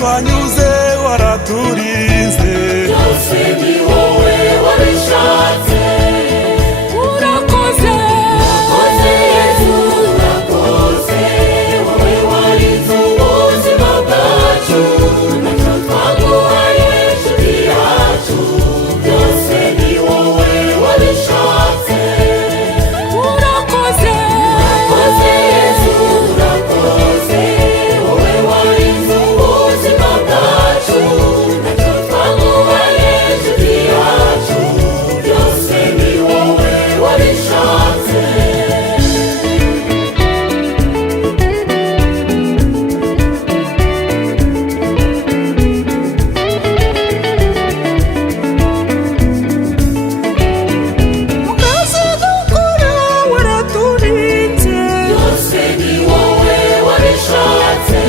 twanyuze waraturinze, byose ni wowe wabishatse. urakoze Urakoze Yesu, urakoze, wowe warinze ubuzima bwacu, ntacyo twaguhaye nshuti yacu, byose ni wowe wabishatse. urakoze Urakoze Yesu, urakoze, wowe warinze ubuzima bwacu, ntacyo twaguhaye nshuti yacu, byose ni wowe wabishatse. mukazi dukora waraturinze, Byose ni wowe wabishatse.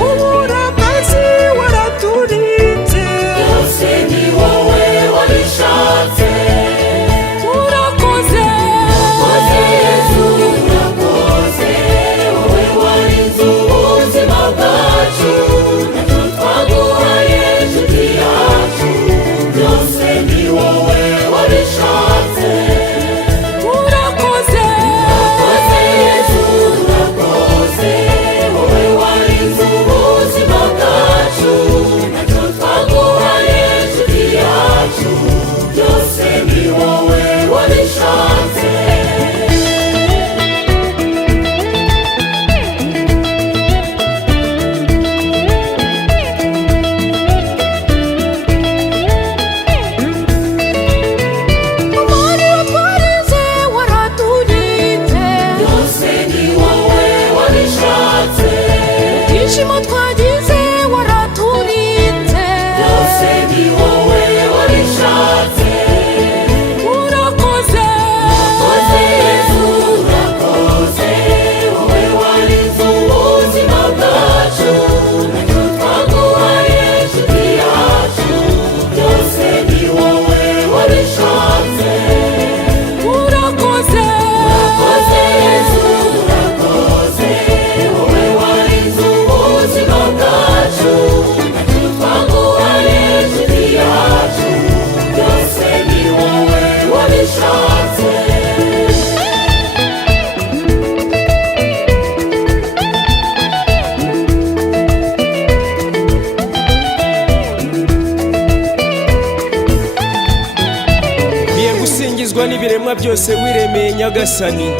ubura akazi waraturinze, Byose ni wowe wabishatse. urakoze Urakoze Yesu, urakoze, wowe warinze ubuzima bwacu, ntacyo twaguhaye nshuti yacu, byose ni wowe wabishatse. urakoze Urakoze Yesu, urakoze, wowe warinze ubuzima bwacu, ntacyo twaguhaye nshuti yacu, byose ni wowe wabishatse. umwari watwarize waraturinze, Byose ni wowe wabishatse. ibyishimo twagize waraturinze, Byose ni wowe wabishatse. urakoze Urakoze Yesu, urakoze, wowe warinze ubuzima bwacu, ntacyo twaguhaye nshuti yacu, byose ni wowe wabishatse. urakoze Urakoze Yesu, urakoze, wowe warinze ubuzima bwacu, ntacyo twaguhaye nshuti yacu, byose ni wowe wabishatse. Biye gusingizwa n'ibiremwa byose wiremeye Nyagasani,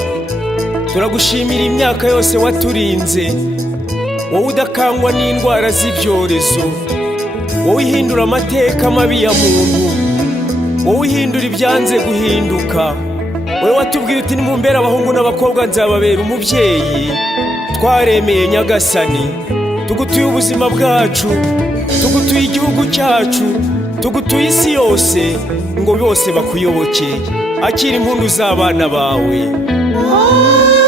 turagushimira imyaka yose waturinze, wowe udakangwa n'indwara z'ibyorezo, wowe uhindura amateka mabi ya muntu, wowe uhindura ibyanze guhinduka, wowe watubwiye uti nimumbere abahungu n'abakobwa nzababera umubyeyi. Twaremeye Nyagasani, tugutuye ubuzima bwacu, tugutuye igihugu cyacu, tugutuye isi yose, ngo bose bakuyoboke. Akira impundu z'abana bawe. Oh